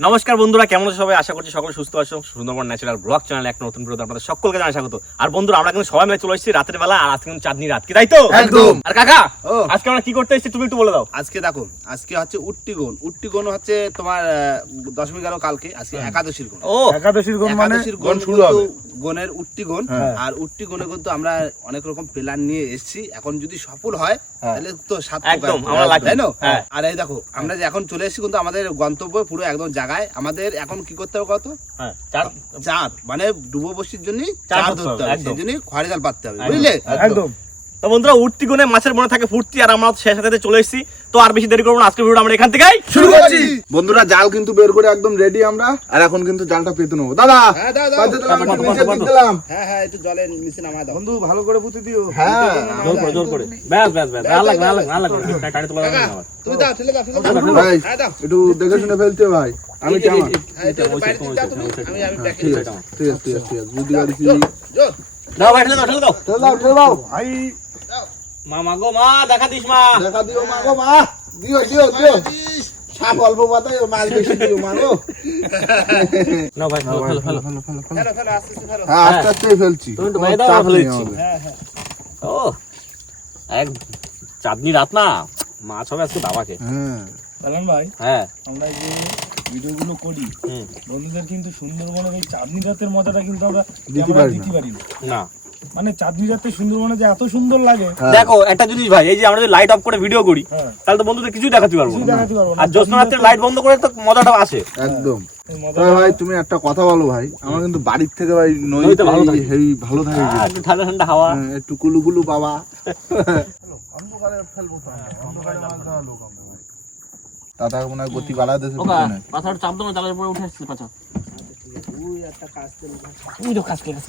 নমস্কার বন্ধুরা কেমন আছো সবাই আশা করছি সকলে সুস্থ আছো সুন্দরবন ন্যাচারাল ব্লগ চ্যানেল এক নতুন ভিডিওতে আপনাদের সকলকে জানাই স্বাগত আর বন্ধুরা আমরা কিন্তু সবাই মিলে চলে এসেছি রাতের বেলা আর আজকে কিন্তু চাঁদনি রাত কি তাই তো একদম। আর কাকা ও। আজকে আমরা কি করতে এসেছি তুমি একটু বলে দাও আজকে দেখো আজকে হচ্ছে উট্টিগণ উট্টিগণ হচ্ছে তোমার দশমী গেল কালকে আজকে একাদশীর গণ ও একাদশীর গুণ মানে একাদশীর গণ গণ শুরু হবে গণের উট্টিগণ হ্যাঁ। আর উট্টিগণে কিন্তু আমরা অনেক রকম প্ল্যান নিয়ে এসেছি এখন যদি সফল হয় হ্যাঁ। তাহলে তো সাত একদম। আমরা lucky। তাই না হ্যাঁ। আর এই দেখো আমরা যে এখন চলে এসেছি কিন্তু আমাদের গন্তব্য পুরো একদম জায়গায় আমাদের এখন কি করতে হবে কত? হ্যাঁ চাঁদ চাঁদ মানে ডুবো বসির জন্য চাঁদ চাঁদ ধরতে হবে, সেই জন্য খড়ে জাল পাততে হবে বুঝলে? একদম। তো বন্ধুরা উঠতি গুনে মাছের মনে থাকে ফুর্তি আর আমরা শেষ সাথে চলে এসেছি। তো আর বেশি দেরি করব না আজকে ভিডিও আমরা এখান থেকেই শুরু করছি। বন্ধুরা জাল কিন্তু বের করে একদম রেডি আমরা আর এখন কিন্তু জালটা পেতে নেব। দাদা হ্যাঁ। হ্যাঁ হ্যাঁ একটু জলের নিচে নামা দাও। বন্ধু ভালো করে পুঁতে দিও। হ্যাঁ। জোর করে জোর করে। ব্যাস ব্যাস ব্যাস না লাগে না লাগে না লাগে। তুমি দাও ঠেলে দাও ঠেলে দাও। ভাই হ্যাঁ দাও। একটু দেখে শুনে ফেলতে ভাই আমি এই যে, কেমন এই যে, একটু ওই বাইরে সাইড, ওই দাও সাইড, তুমি ওই সাইড। আমি আমি ব্যাকে ঠিক আছে ঠিক আছে ঠিক আছে ঠিক আছে বুঝতে দাও ভাই ঠেলে দাও ঠেলে দাও। ঠেলে দাও ঠেলে দাও ভাই। মা মা মা দেখা দিস মা। দেখা দিও মা মা। দিও দিও দিও। সাপ অল্প পাতায় মাছ বেশি দিও মা না ভাই ফেলো ফেলো। ফেলো ফেলো ফেলো। আস্তে আস্তে ফেলো। হ্যাঁ আস্তে আস্তে ফেলছি। তুমি একটু কোনো দাও, ফেলে দিচ্ছি। আমাদের। ও এক চাঁদনি রাত না? মাছ হবে আজকে দাবাকে হ্যাঁ। ভাই হ্যাঁ। আমরা ভিডিওগুলো করি বন্ধুদের কিন্তু সুন্দরবনের এই চাঁদনি রাতের মজাটা কিন্তু আমরা দিতে পারি না। মানে চাঁদনি রাতে সুন্দরবনে যে এত সুন্দর লাগে হ্যাঁ। দেখো একটা জিনিস ভাই এই যে আমরা যদি লাইট অফ করে ভিডিও করি হ্যাঁ। তাহলে তো বন্ধুদের কিছুই দেখাতে পারব আর জ্যোৎস্না রাত্রে লাইট বন্ধ করে তো মজাটা আসে। একদম। তবে ভাই তুমি একটা কথা বলো ভাই আমার কিন্তু বাড়ির থেকে ভাই নদীতে ভালো থাকে। হেভি ভালো থাকে একটু ঠান্ডা ঠান্ডা হাওয়া। হ্যাঁ, একটু কুলু কুলু বাবা অন্ধকারে ফেলব তো অন্ধকারে মাছ ধরা লোক। দাদা মনে হয় গতি বাড়া দিয়েছে। পাথর চাপ দাও না তাহলে উপরে উঠে আসছে পাছা ওই একটা কাজ করে ওই তো কাজ করে কাজ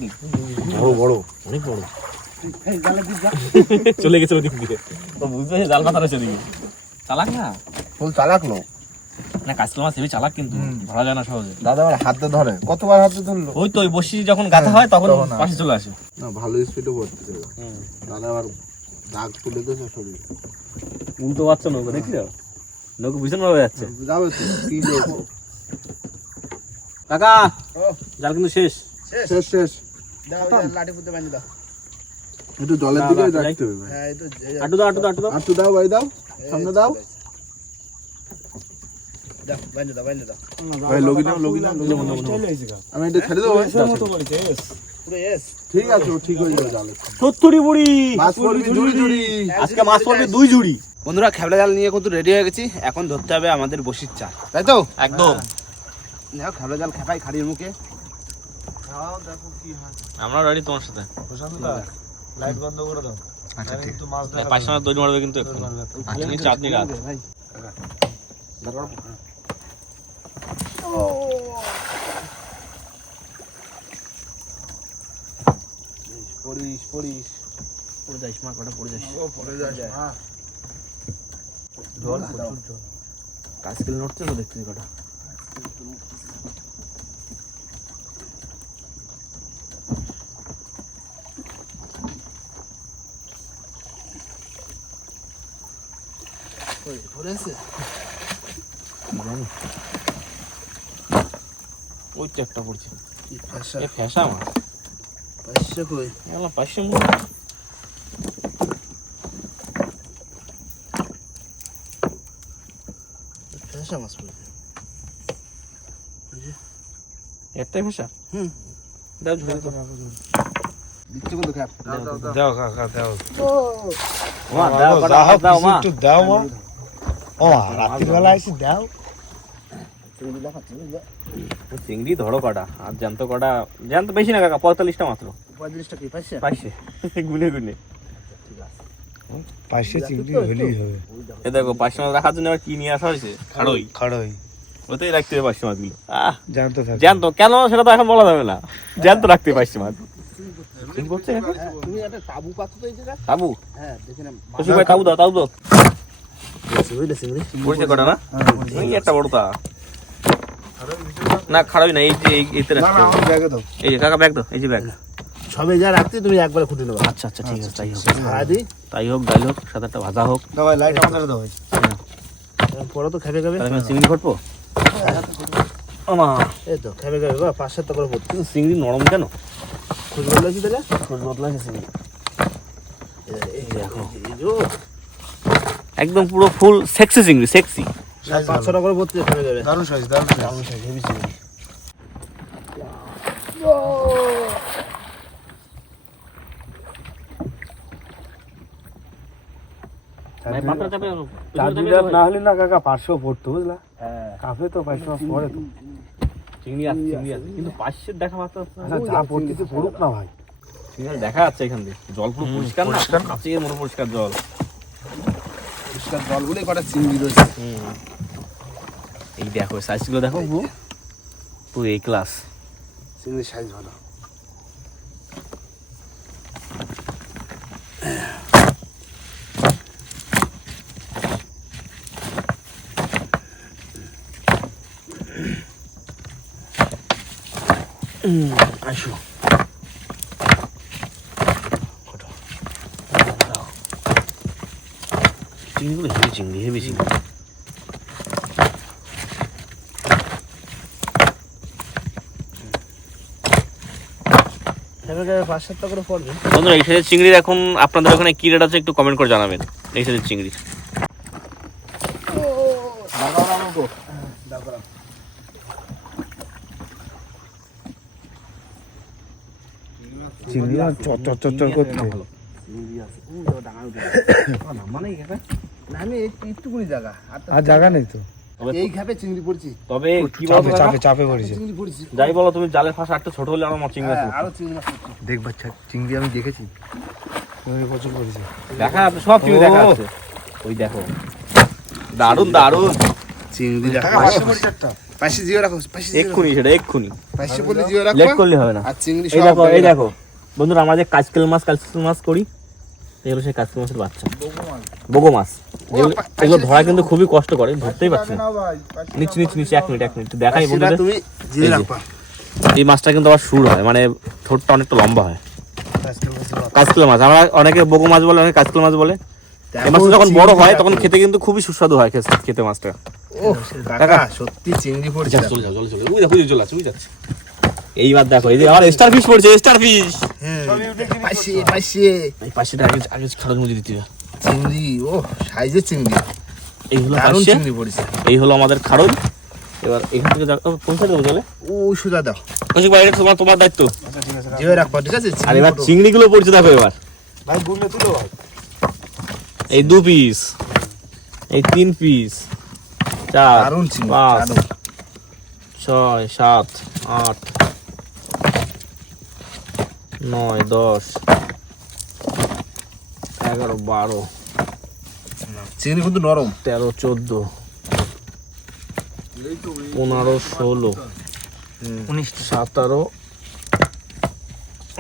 বড় বড় অনেক বড়। চলে গেছে ওদিক দিয়ে। তো বুঝতে জাল পাতা রয়েছে দিকে চালাক না? ফুল চালাক লোক। না কাজলা মাছ হেবি চালাক কিন্তু ধরা যায় না সহজে। দাদা আমার হাতে ধরে। কতবার হাতে ধরলো? ওই তো ওই বসি যখন গাথা হয় তখন তখন পাশে চলে আসে। না ভালো স্পিডে পড়তেছে দাদা আবার দাগ তুলে দিয়েছে শরীরে। উল্টো পাচ্ছ নৌকো দেখছ? নৌকো ভীষণ ভাবে যাচ্ছে। যাবে তো কি করব? কাকা জাল কিন্তু শেষ। শেষ শেষ লাঠি পুঁতে বাঁধি দাও। একটু জলের দিকে রাখতে হবে হ্যাঁ এই আটু দাও আটু দাও আটু দাও। আটু দাও ভাই দাও। সামনে দাও। দাও বাঁধি দাও বাঁধি দাও। ভাই লগি নাও লগি নাও লগি নাও। স্টাইল হয়েছে গা। আমি এটা ছেড়ে দেবো ভাই। এসের মতো করেছে এস। পুরো এস। ঠিক আছে ঠিক হয়ে যাবে জালে। বুড়ি। মাছ পড়বি ঝুড়ি ঝুড়ি। আজকে মাছ পড়বে দুই জুড়ি বন্ধুরা খেবলা জাল নিয়ে কিন্তু রেডি হয়ে গেছি। এখন ধরতে হবে আমাদের বসির চাল। তাই তো? একদম। দেখো খেবলা জাল খেপাই খাড়ির মুখে। আমরা রেডি তোমার সাথে। লাইট বন্ধ করে দাও। আচ্ছা ঠিক। পাঁচশো দড়ি মারবে কিন্তু চাঁদনি রাত। ভাই। পড়িস পড়িস। পড়ে যাইস মা কটা পড়ে যাইস পড়ে যাস জল কাজ কেলে নড়ছে তো দেখতে কটা ওই তো একটা পড়ছে। ফ্যাসা মাছ। পয়সা কই? পাঁচশো পয়সা মাছ পড়েছে একটাই ফ্যাসা হুম। দাও ঝুড়ি দাও দিচ্ছে কিন্তু খেপ দাও কাকা দাও। মা দাও দাও মা একটু দাও মা। ও রাত্রির এসে দাও। চিংড়ি ধরো কটা। আর জ্যান্ত কটা জ্যান্ত বেশি না কাকা পঁয়তাল্লিশটা মাত্র। পঁয়ত্রিশটা কি পয়সা পাইছে। গুনে গুনে। পাশে চিংড়ি হলেই হবে। এ দেখো পাঁচশো মাছ রাখার জন্য আবার কি নিয়ে আসা হয়েছে? খাড়ই। খাড়ই। ওতেই রাখতে হবে পাঁচশো মাছগুলো আহ জানতে থাকবে। জ্যান্ত। কেন? সেটা তো এখন বলা যাবে না। জ্যান্ত রাখতে পাঁচশো মাছ ঠিক করছে তুমি একটা তাবু পাচ্ছ তো এই তাবু? হ্যাঁ দেখে না ভাই তাবু দাও তাবু দাও। পড়ছে কটা না? এই একটা বড় না খারাপই না এই যে এই- এইতে রাখতে যে কাকা ব্যাগ দাও এই যে ব্যাগ। সবে যা রাখতে তুমি একবার খুঁটে নেবে। আচ্ছা আচ্ছা ঠিক আছে তাই হোক। ভাড়া দিই তাই হোক ডাল হোক একটা ভাজা হোক। দাও ভাই লাইট আমাদের দাও ভাই। পরে তো খেপে খাবে তাহলে আমি চিংড়ি ঘটবো আমা এই তো খেবে খেবে বা পাঁচ সাতটা করে কিন্তু চিংড়ি নরম কেন? খোঁজ বদলাছি তাহলে? খোঁজ বদলাছে চিংড়ি। এই দেখো। এই যে একদম পুরো ফুল সেক্সি চিংড়ি সেক্সি পাঁচ ছটা করে পড়ছে খেবে খেবে দারুণ সাইজ দারুণ সাইজ হেভি চিংড়ি। না হলে না কাকা পাঁচশো পড়তো বুঝলা? হ্যাঁ। কাপে তো পাঁচশো মাস তো। চিংড়ি আছে চিংড়ি আছে। কিন্তু পাশের দেখা মাত্র আচ্ছা যা পড়তেছে পড়ুক না ভাই। চিংড়ি দেখা যাচ্ছে এখান থেকে জল পুরো পরিষ্কার না? মতো পরিষ্কার জল। পরিষ্কার কটা চিংড়ি রয়েছে। এই দেখো সাইজগুলো দেখো পুরো এই ক্লাস চিংড়ির সাইজ ভালো। আসো। চিংড়িগুলো হেভি চিংড়ি হেভি চিংড়ি। বন্ধুরা এই সাইজের চিংড়ির এখন আপনাদের ওখানে কি রেট আছে একটু কমেন্ট করে জানাবেন এই সাইজের চিংড়ি। মানে না আমি একটু একটুকুনি জায়গা আর আর জায়গা নেই তো। এই চিংড়ি পড়ছি। তবে কি চাপে বলতো চাপে চাপে পড়েছে। চিংড়ি যাই বলো তুমি জালের ফাঁসা একটু ছোট হলে আমার চিংড়ি হ্যাঁ, আছে। আরও চিংড়ি মাছ পড়ছে। দেখ বাচ্চা চিংড়ি আমি দেখেছি। চিংড়ি প্রচুর পড়েছে। দেখা সব চিংড়ি দেখা ওই দেখো। দারুণ দারুণ চিংড়ি পাশে জিও রাখো পাশে এক্ষুনি সেটা এক্ষুনি। পাশে বলে জিও লেট করলে হবে না। আর চিংড়ি এই দেখো এই দেখো। বন্ধুরা আমরা যে কাজকেল মাছ কাজকেল মাছ করি এগুলো সেই কাজকেল মাছের বাচ্চা। বগো মাছ। এগুলো- ধরা কিন্তু খুবই কষ্ট করে ধরতেই পারছি না। নিচে নিচে নিচে এক মিনিট এক মিনিট দেখাই বন্ধুদের। এই মাছটা কিন্তু আবার সুর হয় মানে ঠোঁটটা অনেকটা লম্বা হয়। কাজকেল মাছ আমরা অনেকে বগো মাছ বলে অনেকে কাজকেল মাছ বলে। এই মাছটা যখন বড় হয় তখন খেতে কিন্তু খুবই সুস্বাদু হয় খেতে- মাছটা। ও কাকা সত্যি চিংড়ি পড়ছে। চলে যাও চলে চলে ওই দেখো চলে আছে ওই যাচ্ছে। এইবার দেখো এই যে আমার স্টার ফিশ পড়ছে স্টার ফিশ পাশে পাশে। এই পাশেটা আগে আগে খরচ মুজি দিতে হবে। চিংড়ি ও সাইজের চিংড়ি। এই হলো দারুণ চিংড়ি পড়ছে। এই হলো আমাদের খারণ এবার এখান থেকে যা- পৌঁছে দেবো চলে ও দাও। কৌশিক ভাই এটা তোমার তোমার দায়িত্ব। জিও রাখবা ঠিক আছে? আর চিংড়ি এবার। চিংড়িগুলো পড়ছে দেখো এবার। ভাই গুলে তুলো ভাই। এই দু পিস এই তিন পিস চার পাঁচ ছয় সাত আট নয় দশ এগারো বারো চিংড়ি কিন্তু নরম। তেরো চোদ্দ পনেরো ষোলো উনিশ। সতেরো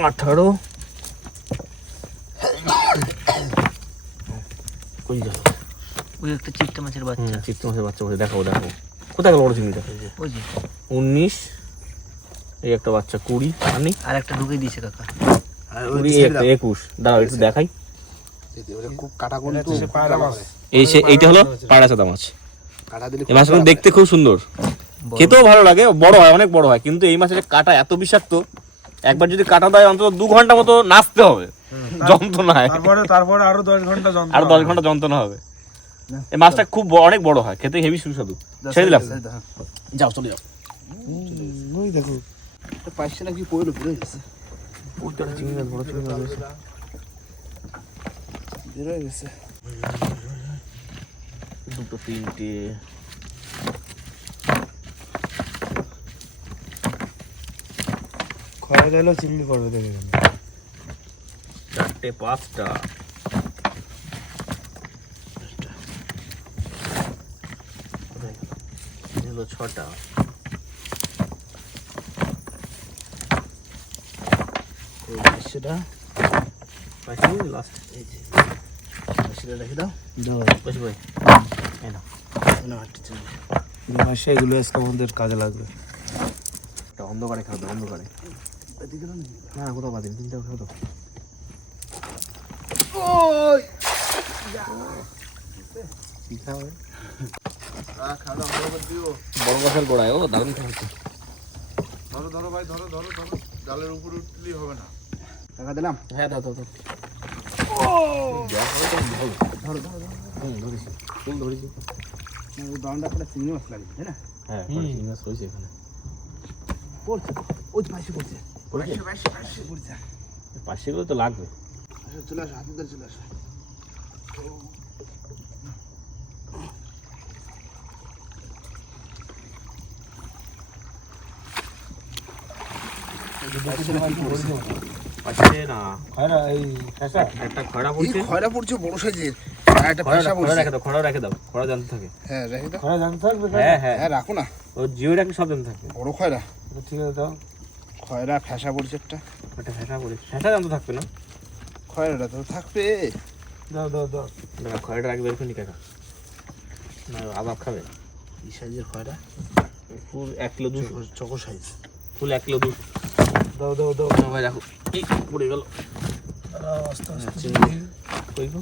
আঠারো ওই দেখো ওই একটা চিকটা মাছের বাচ্চা। চিত্ত মাছের বাচ্চা বসে দেখো দেখো কোথায় গেল বড় চিংড়িটা? ওই যে। উনিশ এই একটা বাচ্চা কুড়ি আনি আর একটা ঢুকে দিয়েছে কাকা। কুড়ি একটা একুশ। দাঁড়াও একটু দেখাই। এই সে এইটা হলো পায়রা সাদা মাছ এই মাছগুলো দেখতে খুব সুন্দর। খেতেও ভালো লাগে বড় হয় অনেক বড় হয়। কিন্তু এই মাছের কাটা এত বিষাক্ত একবার যদি কাটা দেয় অন্তত দু ঘণ্টা মতো নাচতে হবে। যন্ত্রণায় তারপরে তারপরে আরও দশ ঘণ্টা যন্ত্রণা আর দশ ঘণ্টা যন্ত্রণা হবে। এই মাছটা খুব অনেক বড় হয় খেতে হেভি সুস্বাদু। ছেড়ে দিলাম। যাও চলে যাও। ওই দেখো। পাশে নাকি পড়ল বেরো গেছে? বেরো গেছে। দুটো তিনটে। খরা গেলেও চিংড়ি পড়বে দেখে নেবে। চারটে পাঁচটা। এই হলো ছটা সেটা লাস্ট সেটা রেখে দাও। বসে ভাই না, যাও। দু মাসে এগুলো আজকে আমাদের কাজে লাগবে। এটা অন্ধকারে খাবে অন্ধকারে। না। না কোথাও বাদিন তিনটা করে দিও। বড় গাছের গোড়ায় ও দারুণ খেলছে ধরো ধরো ভাই ধরো ধরো ধরো। জালের উপরে উঠলেই হবে না। টাকা দিলাম? হ্যাঁ দাও দাও দাও। হুম ধরেছি ফুল ধরেছি দমটা করে চিংড়ি মাছ লাগবে তাই না? হ্যাঁ চিংড়ি মাছ রয়েছে এখানে। পড়ছে ওই পাশে পড়ছে। পড়েছে? পাশে পাশে পড়ছে। পাঁচশো তো লাগবে। আসো, চলে আসো হাতে ধরে চলে আসো। পাঁচশে না। খয়রা এই ঠেসা একটা খড়া পড়ছে। খয়রা পড়ছে বড় সাইজের। একটা ফেসা পড়ছে। রেখে দাও খড়া রেখে দাও খড়া জানতে থাকে। হ্যাঁ রেখে দাও। খয়রা জানতে থাকবে হ্যাঁ হ্যাঁ। হ্যাঁ রাখো না। ও জিও রাখলে সব জানতে থাকবে বড় খয়রা। ঠিক আছে দাও। খয়রা ফেসা পড়ছে একটা। ওটা ফেঁসা পড়ে ফেঁসা জানতে থাকবে না? খয়রাটা তো থাকবে। দাও দাও দাও। দাদা খড়াটা রাখবে এরকম কাকা না আবাব খাবে। কি সাইজের খয়রা? ফুল এক কিলো দুশো। Choco size. ফুল এক কিলো দুশো। দাও দাও দাও। না ভাই রাখো। এই পড়ে গেল। আস্তে আস্তে কই গো?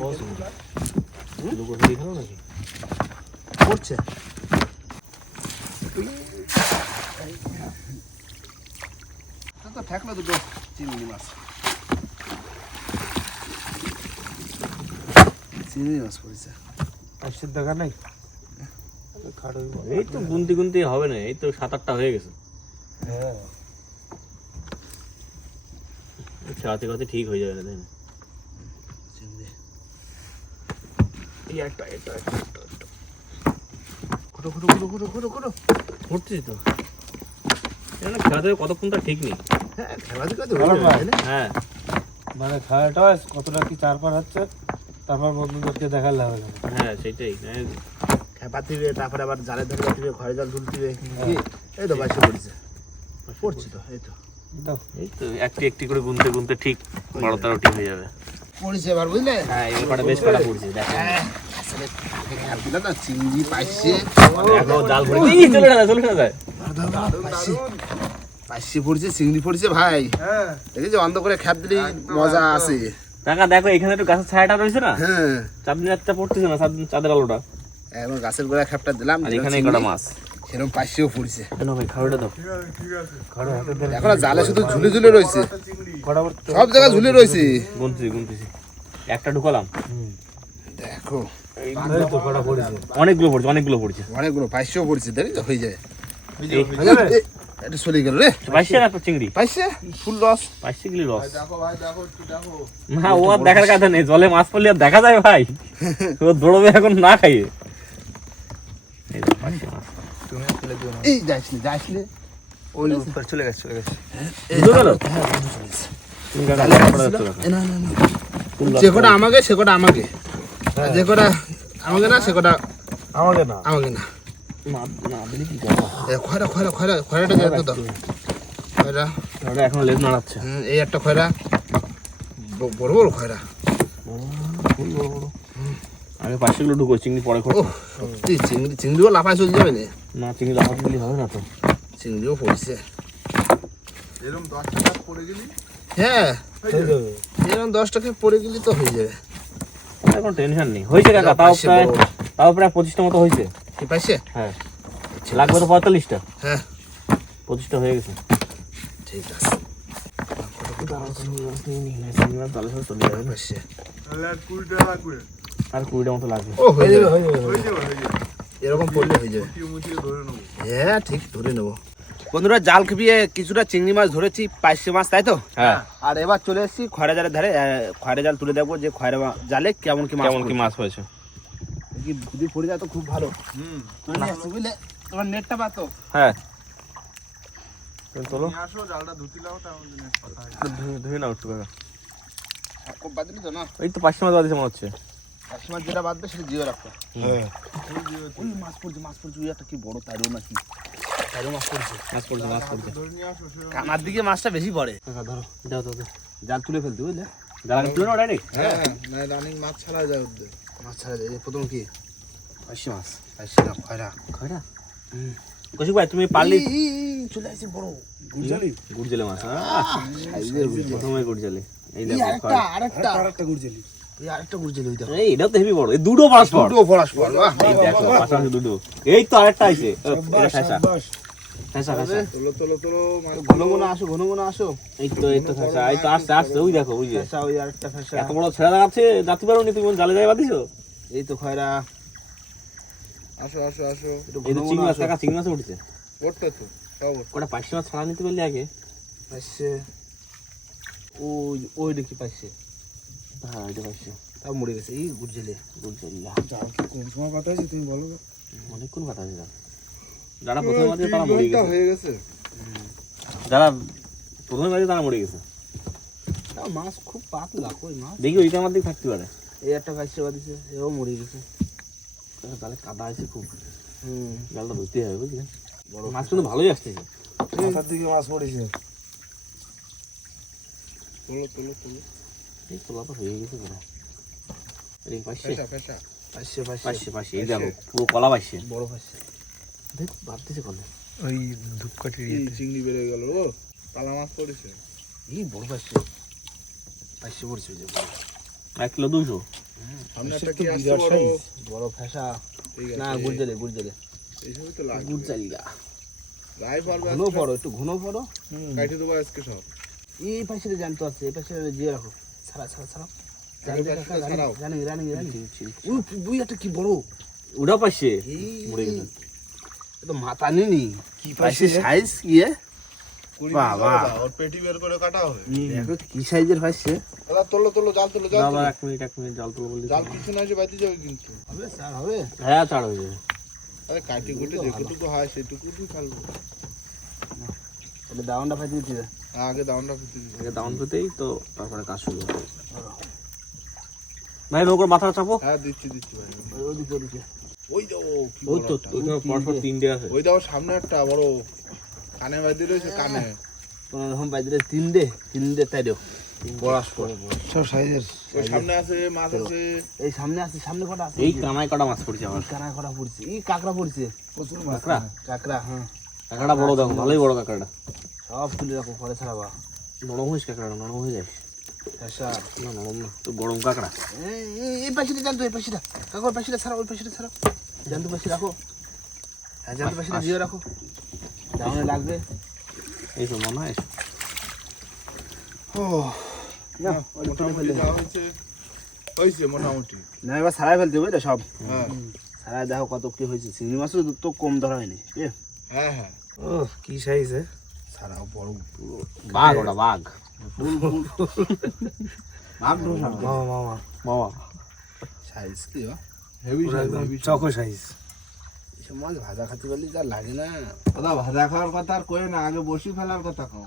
বস কিলো করে দিয়ে খেলো নাকি? পড়ছে তো ঠেকলো দুটো চিংড়ি মাছ। চিংড়ি মাছ পড়েছে। দেখা নাই? এই তো গুনতি গুনতি হবে না এই তো সাত আটটা হয়ে গেছে। হ্যাঁ। খেলাতে খেলাতে ঠিক হয়ে যাবে না তাই না? এই একটা একটা একটা একটা, একটা। ঘুরো ঘুরো ঘুরো ঘুরো ঘুরো ঘুরো ঘুরতেছি তো। খেলাতে কতক্ষণ তা ঠিক নেই। হ্যাঁ হয়ে হ্যাঁ। মানে খাওয়াটা কতটা কি চার পার হচ্ছে তারপর বন্ধুদেরকে দেখার হ্যাঁ সেটাই হ্যাঁ, তারপরে আবার জালে ধরে ঘরে জাল তুলতিবে এই তো বাসে পড়েছে। পড়ছে তো এই তো। দাও। এই তো একটি একটি করে গুনতে গুনতে ঠিক হয়ে যাবে। পড়েছে এবার বুঝলে? হ্যাঁ এই কটা বেশ কটা পড়ছে দেখো। হ্যাঁ, আসলে খেয়াল না চিংড়ি পাইছে। দেখো জাল ভরে এই, চলে না চলে না যায় পাইছে। পাইছে পড়ছে চিংড়ি পড়ছে ভাই। হ্যাঁ। দেখেছি অন্ধ করে খ্যাপ দিলেই মজা আছে দেখা দেখো এখানে একটু গাছের ছায়াটা রয়েছে না? হ্যাঁ। চাঁদনি রাতটা পড়তেছে না চাঁদ- চাঁদের আলোটা? এখন গাছের গোড়া খ্যাপটা দিলাম আর এখানে কটা মাছ? সেরকম পাইছেও পড়ছে এখন জালে শুধু ঝুলে ঝুলে রয়েছে সব জায়গায় ঝুলে রয়েছে একটা ঢুকালাম। দেখো। অনেকগুলো পড়ছে অনেকগুলো পড়ছে। অনেকগুলো পড়ছে। দেখি তো হয়ে যায়। এটা চলে গেল রে। পাইছে না চিংড়ি? পাইছে? ফুল লস পাইছে গেলি লস দেখো ভাই দেখো দেখো। না ও আর দেখার কথা নেই। জলে মাছ পড়লে আর দেখা যায় ভাই। ও দৌড়বে এখন না খাইয়ে। এই পাইছে মাছ। এই ওই চলে গেছে চলে গেছে। গেলো? যে কটা আমাকে সে কটা আমাকে। যে কটা আমাকে না সে কটা আমাকে না। আমাকে না। খয়রা খয়রা খয়রা খয়রাটা যেতে দাও। খয়রা। ওটা লেজ নাড়াচ্ছে। এই একটা খয়রা। বড় বড় খয়রা। পাঁচশো কিলো ঢুকো চিংড়ি পরে খরচ চিংড়ি চিংড়িও লাফায় চলে যাবে না? না চিংড়ি লাফাতে দিলে হবে না তো। চিংড়িও পড়ছে। এরকম দশ টাকা পড়ে গেলি? হ্যাঁ এরকম দশ টাকা পড়ে গেলে তো হয়ে যাবে। এখন টেনশন নেই। হয়েছে কাকা তাও প্রায় তাও প্রায় পঁচিশটা মতো হয়েছে। কি পাইছে হ্যাঁ। লাগবে তো পঁয়তাল্লিশটা। হ্যাঁ। পঁচিশটা হয়ে গেছে। ঠিক আছে। পাইছে তাহলে আর কুড়ি টাকা লাগবে। আর কুড়িটা মতো লাগবে। ও হয়ে যাবে হয়ে যাবে হয়ে যাবে। এরকম পড়লে হয়ে যাবে। হ্যাঁ ঠিক ধরে নেব। বন্ধুরা জাল খেপিয়ে কিছুটা চিংড়ি মাছ ধরেছি পাইশে মাছ তাই তো? হ্যাঁ। আর এবার চলে এসেছি খয়রা জালের ধারে। খয়রা জাল তুলে দেখব যে খয়রা জালে কেমন কি মাছ কেমন কি মাছ হয়েছে কি যদি পড়ে যায় তো খুব ভালো। হুম। বুঝলে তোমার নেটটা পাতো হ্যাঁ। চলো আসো জালটা ধুতি লাও কথা ধুয়ে নাও একটু কাকা। খুব বাদ দিলি তো না? এই তো পাঁচশো মাছ বাদিছে মনে হচ্ছে। এক সময় যেটা বাদবে সেটা জিও রাখতো হ্যাঁ। ওই মাছ পড়ছে মাছ পড়ছে ওই একটা কি বড় তাইরো নাকি? তাইরো মাছ পড়ছে মাছ পড়ছে মাছ পড়ছে আসো কানার দিকে মাছটা বেশি পড়ে। ধরো দাও দাও দাও জাল তুলে ফেলতে বুঝলে? জাল তুলে নাও ডাইরেক্ট হ্যাঁ না রানিং মাছ ছাড়া যায় মাছ ছাড়া যায় প্রথম কি? পাইশি মাছ পাইশি না খয়রা। খয়রা? কৌশিক ভাই তুমি পারলি চলে আসছে বড়। গুড়জালি? গুড়জালি মাছ বুঝে প্রথমে গুড়জালি। এই এই দেখো আরেকটা। আরেকটা আরেকটা গুড়জেলি। এই আরেকটা গুরজেলি ওই দেখো। এই এটাও তো হেভি বড়। এই দুটো বাহ। এই দেখো পাশাপাশি দুটো। এই তো আরেকটা আছে তোলো তোলো তোলো ঘন ঘন আসো ঘন ঘন আসো। এই তো এই তো ফেসা এই তো আসছে আসছে ওই দেখো ওই যে। ফেসা ওই আরেকটা ফেসা এত বড় ছেড়া দেখাচ্ছে যাতে পারো নি তুমি জালে যাই বাদিছো এই তো খয়রা। আসো আসো আসো। এই তো চিংড়ি মাছ কাকা চিংড়ি মাছ উঠছে। তো সব ওটা পাঁচশো মাছ ছাড়া নিতে পারলে আগে? পাইছে। ওই ওই দেখি পাইছে। হ্যাঁ এটা পাইছে তাও মরে গেছে। এই গুরজেলি বুঝলিল্লা জাল কি কোন সময় পাঠাইছি তুমি বলো অনেকক্ষণ কথা আছে যারা। যারা প্রথমে মাঝে তারা মরে গেছে। হয়ে গেছে। যারা প্রথমে মাঝে তারা মরে গেছে। মাছ খুব পাতলা কই মাছ? দেখি ওইটা আমার দিকে থাকতে পারে। এই একটা বা দিছে এও মরে গেছে। তাহলে কাদা আছে খুব। হুম। জালটা ধরতে হবে বুঝলেন মাছ কিন্তু ভালোই আসতেছে মাথার দিকে মাছ পড়েছে। তোলো তোলো তোলো। এই তো হয়ে গেছে পুরো এই পাইছে পাইছে পাইছে পাইছে এই দেখো পুরো কলা পাইছে বড় পাইছে দেখ বাড়তেছে কলে ওই ধূপকাঠির চিংড়ি বেড়ে গেল ও কালা মাছ পড়েছে এই বড় পাইছে পাইছে পড়ছে যে এক কিলো দুশো বড়। ফেসা না আছে গুরজেলে গুরজেলে এইসবই তো লাগবে গুড় চালিয়া রাই পারবে ঘন পড়ো একটু ঘন পড়ো কাইটে দেবো আজকে সব এই পাশে জানতো আছে এই পাশে দিয়ে রাখো ছাড়া ছাড়া ছাড়া। এই পাশে ছাড়াও। রানিং রানিং রানিং দুই একটা কি বড়? ওটাও পাইছে। মরে গেছে। তো মাথা নেনি কি পাইছে সাইজ কুড়ি বাহ, পিস বাহ। আলাদা, ওর পেটি বের করে কাটা হবে দেখো কি সাইজের পাইছে। দাদা তোলো তোলো জাল তোলো জাল এক মিনিট এক মিনিট জল তুলো বলি জাল কিছু না এসে বাইতে যাবে কিন্তু। হবে স্যার হবে। হ্যাঁ ছাড় হয়ে যাবে। আরে কাটি কুটে যেটুকু হয় সেটুকু ফেলব তাহলে দাউনটা পাইতে দিতে আগে দাউনটা আগে ডাউন পেতেই তো তারপরে কাজ শুরু হবে। ভাই নৌকর মাথা চাপো। হ্যাঁ দিচ্ছি দিচ্ছি ভাই। ওদিকে ওদিকে ওই দাও ওই তো পরপর তিনটে। আছে। ওই দাও সামনে একটা বড় কানে বাইতে রয়েছে কানে। তোমার রকম পাইতে তিন দে তিন দে তাই দেও। বড়াস করে সব সাইজের। ওই সামনে আছে মাছ আছে। এই সামনে আছে সামনে কটা আছে? এই কানায় কটা মাছ পড়ছে আমার। কানা কটা পড়ছে। এই কাকড়া পড়ছে। প্রচুর মাছ কাঁকড়া? কাকড়া হ্যাঁ। কাঁকড়া বড় দেখো ভালোই বড় কাঁকড়াটা। সব তুলে রাখো পরে ছাড়াবা। নরম হয়েছে কাঁকড়াটা নরম হয়ে যায়। আচ্ছা। না নরম না তো গরম কাঁকড়া। এই জানতো এই পাশিটা কাকর পাশিটা ছাড়া ওই পাশিটা ছাড়া জানতো রাখো। হ্যাঁ জানতো রাখো। লাগবে। এই তো মনে হয়। না মোটামুটি যা হয়েছে হয়েছে মোটামুটি। না এবার সারাই ফেলতে বুঝলে সব। হ্যাঁ। সারাই দেখো কত কি হয়েছে। চিংড়ি মাছও তো কম ধরা হয়নি এ হ্যাঁ হ্যাঁ। ও কি সাইজ সারাও বড় বাঘ ওটা বাঘ। ঢোসা মামা সাইজ কি হেভি চকো সাইজ এসব মাছ ভাজা খাতে পারলে যা লাগে না। দাদা ভাজা খাওয়ার কথা আর কই না আগে বসি ফেলার কথা কও।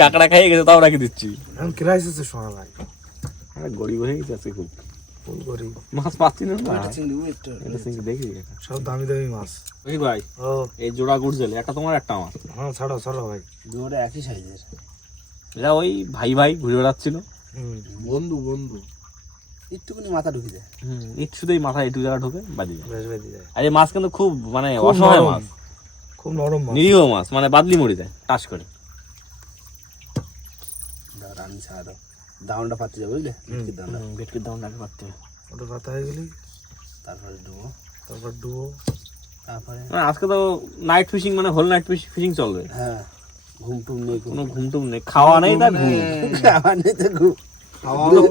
কাঁকড়া খাইয়ে গেছে তাও রাখি দিচ্ছি। এখন ক্রাইসিসে শোনা ভাই আরে গরিব হয়ে গেছে খুব। করি। মাছ পাচ্ছি না একটা ওই একটা এটা সিঙ্গি দেখি সব দামি দামি মাছ। এই ভাই ও। এই জোড়া গুড় জেলে একটা তোমার একটা আমার। হ্যাঁ ছাড়ো ছাড়ো ভাই। একই সাইজের। এরা ওই ভাই ভাই ঘুরে বেড়াচ্ছিল। হুম। বন্ধু বন্ধু। একটুখানি মাথা ঢুকে যায়। ইট শুধুই মাথায় একটু জায়গা ঢোকে বাদি যায়। যায়। আর এই মাছ কিন্তু খুব মানে অসহায় মাছ। খুব নরম মাছ। নিরীহ মাছ মানে বাদলি মরে যায় টাচ করে। রানি ছাড়া। দাও দাউনটা পাতে যাবে বুঝলে? হুম। দাউনটা ভেটকির পারতে হবে। ওটা পাতা হয়ে গেলি তারপরে ডুবো। তারপর ডুবো। তারপরে? আজকে তো নাইট ফিশিং মানে হোল নাইট ফিশিং চলবে। হ্যাঁ ঘুম টুম নেই কোনো। ঘুম টুম নেই। খাওয়া নেই তা ঘুম। খাওয়া নেই তো ঘুম।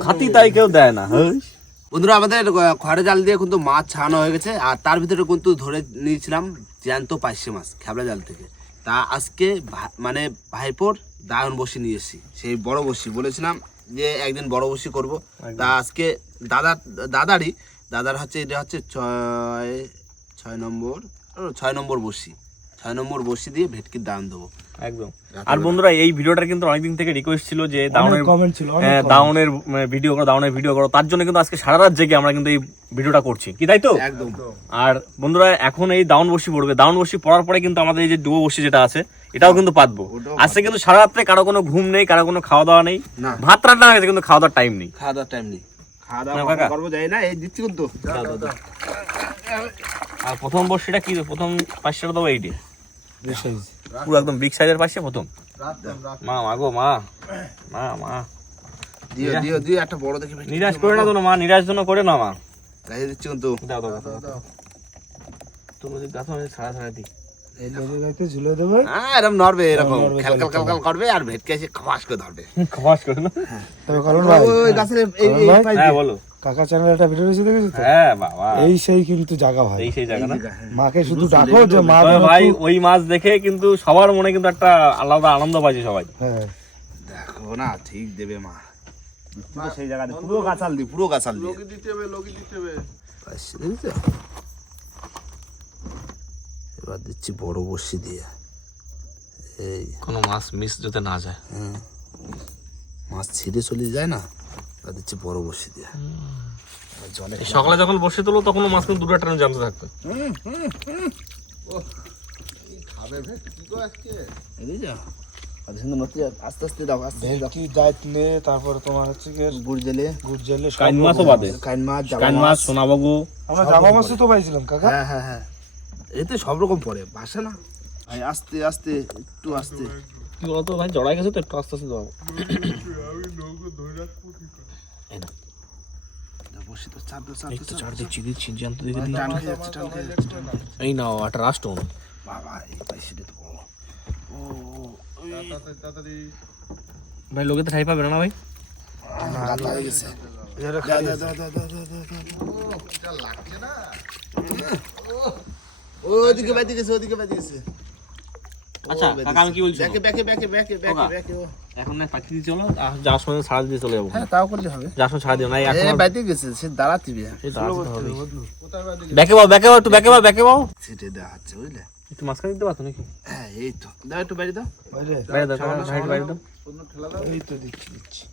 খাতি তাই কেউ দেয় না হ্যাঁ। বন্ধুরা আমাদের খড়ে জাল দিয়ে কিন্তু মাছ ছাড়ানো হয়ে গেছে। আর তার ভিতরে কিন্তু ধরে নিয়েছিলাম জ্যান্ত পাইসে মাছ খেবলা জাল থেকে। তা আজকে মানে ভাইপোর দায়ন বসি নিয়ে এসেছি। সেই বড় বসি বলেছিলাম যে একদিন বড় বসি করব। তা আজকে দাদার দাদারই দাদার হচ্ছে এটা হচ্ছে ছয় ছয় নম্বর ছয় নম্বর বসি। ছয় নম্বর বসি দিয়ে ভেটকির দাম দেবো। একদম। আর বন্ধুরা এই ভিডিওটা কিন্তু অনেকদিন থেকে রিকোয়েস্ট ছিল যে দাউনের কমেন্ট ছিল হ্যাঁ, দাউনের ভিডিও করো দাউনের ভিডিও করো। তার জন্য কিন্তু আজকে সারা রাত জেগে আমরা কিন্তু এই ভিডিওটা করছি। কি তাই তো? একদম। আর বন্ধুরা এখন এই দাউন বসি পড়বে। দাউন বসি পড়ার পরে কিন্তু আমাদের এই যে ডুবো বসি যেটা আছে এটাও কিন্তু পাতবো। আজকে কিন্তু সারা রাত্রে কারও কোনো ঘুম নেই কারও কোনো খাওয়া দাওয়া নেই। ভাত রান্না হয়েছে কিন্তু খাওয়া দাওয়ার টাইম নেই। খাওয়া দাওয়ার টাইম নেই। খাওয়া দাওয়া করব যাই না এই দিচ্ছি কিন্তু। আর প্রথম বর্ষিটা কি প্রথম পাঁচশোটা দেবো এইটি। পুরো একদম বিগ সাইজের পাশে প্রথম। মা মা গো মা। মা মা। দিও দিও দিও একটা বড় দেখে নিরাশ করে না তো মা। নিরাশ জন্য করে না মা। গায়ে দিচ্ছি কিন্তু। দাও দাও দাও তুমি যদি গাছ আমি ছাড়া ছাড়া দিই লেজে গাইতে ঝুলে দেবে। হ্যাঁ এরকম নড়বে এরকম। নড়বে, খেল খেল খেল করবে আর ভেটকে এসে খাবাস করে ধরবে। খাবাস করে না? তবে কারণ ভাই। ওই গাছের এই- হ্যাঁ বলো। কাকা চ্যানেলে একটা ভিডিও এসে দেখেছ তো? হ্যাঁ বাবা। এই সেই কিন্তু জায়গা ভাই। এই সেই জায়গা না মাকে শুধু ডাকো যে মা ভাই ওই মাছ দেখে কিন্তু সবার মনে কিন্তু একটা আলাদা আনন্দ পাইছে সবাই। হ্যাঁ। দেখো না ঠিক দেবে মা। পুরো সেই জায়গাতে পুরো গাছাল দি পুরো গাছাল দি লগি দিতে হবে লগি দিতে হবে। এবার দিচ্ছি বড় বড়শি দিয়ে। এই। কোনো মাছ মিস যাতে না যায়। হুম। মাছ ছিঁড়ে চলে যায় না? দিচ্ছি বড় বড়শি দিয়ে সকালে যখন বসে তুলো তখন মাছ কিন্তু দুটো ট্রেন জানতে আর নতি আস্তে আস্তে দাও তারপরে তোমার হচ্ছে কি গুড় জেলে গুড় জেলে সব কাইন মাছও রকম। বাদে। কাইন মাছ কাইন মাছ। সোনাবাবু আমরা জামা মাছও তো পাইছিলাম কাকা। হ্যাঁ হ্যাঁ হ্যাঁ। এতে সব রকম পড়ে ভাষা না? ভাই আস্তে আস্তে একটু আস্তে। কি বলতো ভাই জড়াই গেছে তো একটু আস্তে আস্তে বসে দাও এই নাও একটা রাস্ট বাবা ভাই লোকে তো ঠাই পাবে না ভাই হয়ে ওদিকে বাইতে গেছে ওদিকে বাইতে গেছে আচ্ছা কাকা আমি কি বলছি? ব্যাকে ব্যাকে ব্যাকে ব্যাকে ব্যাকে ব্যাকে এখন না পাখি দিয়ে চলো আর যাওয়ার সময় ছাড়া দিয়ে চলে যাব। হ্যাঁ তাও করলে হবে। যাওয়ার সময় ছাড়া দিও না এখন বাইতে গেছে সে দাঁড়াতে ব্যাকে বাও ব্যাকে বাও একটু ব্যাকে বাও ব্যাকে বাও। সেটে দেওয়া হচ্ছে বুঝলে? একটু মাঝখানে দিতে পারতো নাকি? হ্যাঁ এই তো। দাও একটু বাইরে দাও। বাইরে। বাইরে দাও কাকা, বাইরে দাও। অন্য ঠেলা দাও? এই তো দিচ্ছি দিচ্ছি।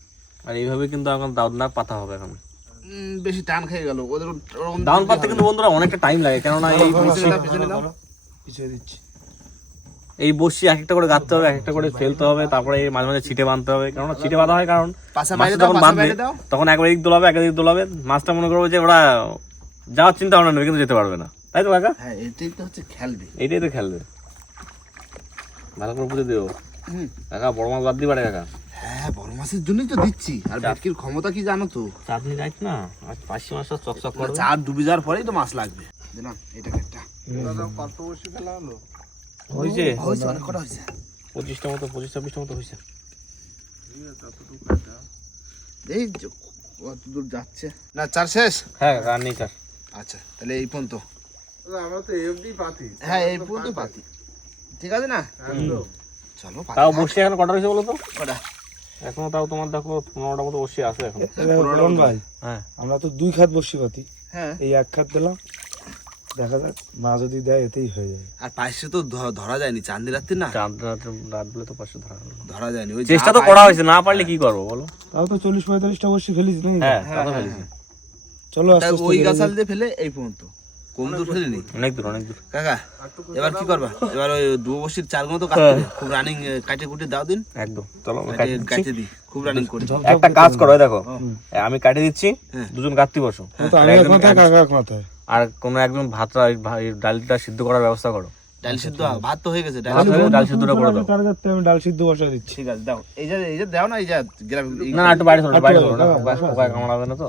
আর এইভাবে কিন্তু এখন দাউদ না পাতা হবে এখন। বেশি টান খেয়ে গেল। ওদের ওরকম দাউন পাততে কিন্তু বন্ধুরা অনেকটা টাইম লাগে কেননা এই পিছনে দিচ্ছি। এই বসি এক একটা করে গাঁথতে হবে এক একটা করে ফেলতে হবে তারপরে এই মাঝে মাঝে ছিটে বাঁধতে হবে। কেননা ছিটে বাঁধা হয় কারণ পাশা মাছটা যখন বাঁধবে তখন একবার দিক দোলাবে এক দিক দোলাবে। মাছটা মনে করব যে ওরা যাওয়ার চিন্তা ভাবনা নেবে কিন্তু যেতে পারবে না। তাই তো কাকা? হ্যাঁ এটাই তো হচ্ছে খেলবে। এইটাই তো খেলবে। ভালো করে বুঝে দিও। কাকা বড় মাছ বাদ দিবারে কাকা। হ্যাঁ বড় মাছের জন্যই তো দিচ্ছি। আর ভেটকির ক্ষমতা কি জানো তো? চাটনি না? আজ পাঁচশো চকচক করবে। চার ডুবে যাওয়ার পরেই তো মাছ লাগবে। দিলাম এটা একটা। কত বসে ফেলা হলো? হয়েছে হয়েছে অনেক কটা হয়েছে পঁচিশটা মতো পঁচিশ ছাব্বিশটা মতো হয়েছে এই কত দূর যাচ্ছে? না চার শেষ? হ্যাঁ নেই চার। আচ্ছা তাহলে এই পর্যন্ত। আমরা তো এফডি পাতি। হ্যাঁ এই পর্যন্ত পাতি। ঠিক আছে না? একদম চলো তাও বসে এখন কটা রয়েছে বলো তো? কটা? এখনও তাও তোমার দেখো পনেরোটা মতো বসে আছে এখন। বলুন ভাই হ্যাঁ। আমরা তো দুই খাত বসি পাতি। হ্যাঁ। এই এক খাত দিলাম। দেখা যাক মা যদি দেয় এতেই হয়ে যাবে। আর তো ধরা যায়নি চান্দি রাত্রি না? চাঁদ রাত রাত বলে তো পাঁচশো ধরা হলো। ধরা যায়নি ওই চেষ্টা তো করা হয়েছে না পারলে কি করব বলো? তাও তো চল্লিশ পঁয়তাল্লিশটা বসি ফেলিস হ্যাঁ তা চলো তাই আস্তে আস্তে ওই গাছাল দিয়ে ফেলে এই পর্যন্ত। কম দূর ফেলিনি? অনেক দূর অনেক দূর। কাকা এবার কি করবা? এবার ওই দু বসির চার মতো কাটতে খুব রানিং কাটে কুটে দাও দিন। একদম চলো আমি কাটে কাটিয়ে দিচ্ছি। দি। খুব রানিং করে। একটা কাজ করো দেখো। আমি কাটিয়ে দিচ্ছি হ্যাঁ। দুজন কাটতে বসো। আমি এক মাথায় কাকা এক মাথায় আর কোনো একজন ভাতটা এই ডালটা সিদ্ধ করার ব্যবস্থা করো। ডাল সিদ্ধ ভাত তো হয়ে গেছে ডাল ভাত সিদ্ধটা করে দাও। তার কাছে আমি ডাল সিদ্ধ দিচ্ছি। ঠিক আছে দাও। এই যে এই যে দাও না এই যে গ্রামে না না একটু বাইরে চলো বাইরে চলো না পোকা কামড়াবে না তো।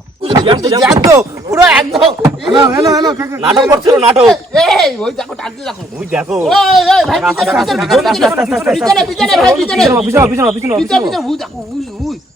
জানতো পুরো একদম হ্যালো হ্যালো হ্যালো নাটক করছিল নাটক। এই ওই দেখো টানতে দেখো। ওই দেখো। ওই ওই ভাই পিছনে পিছনে পিছনে পিছনে পিছনে পিছনে। পিছনে পিছনে পিছনে পিছনে পিছনে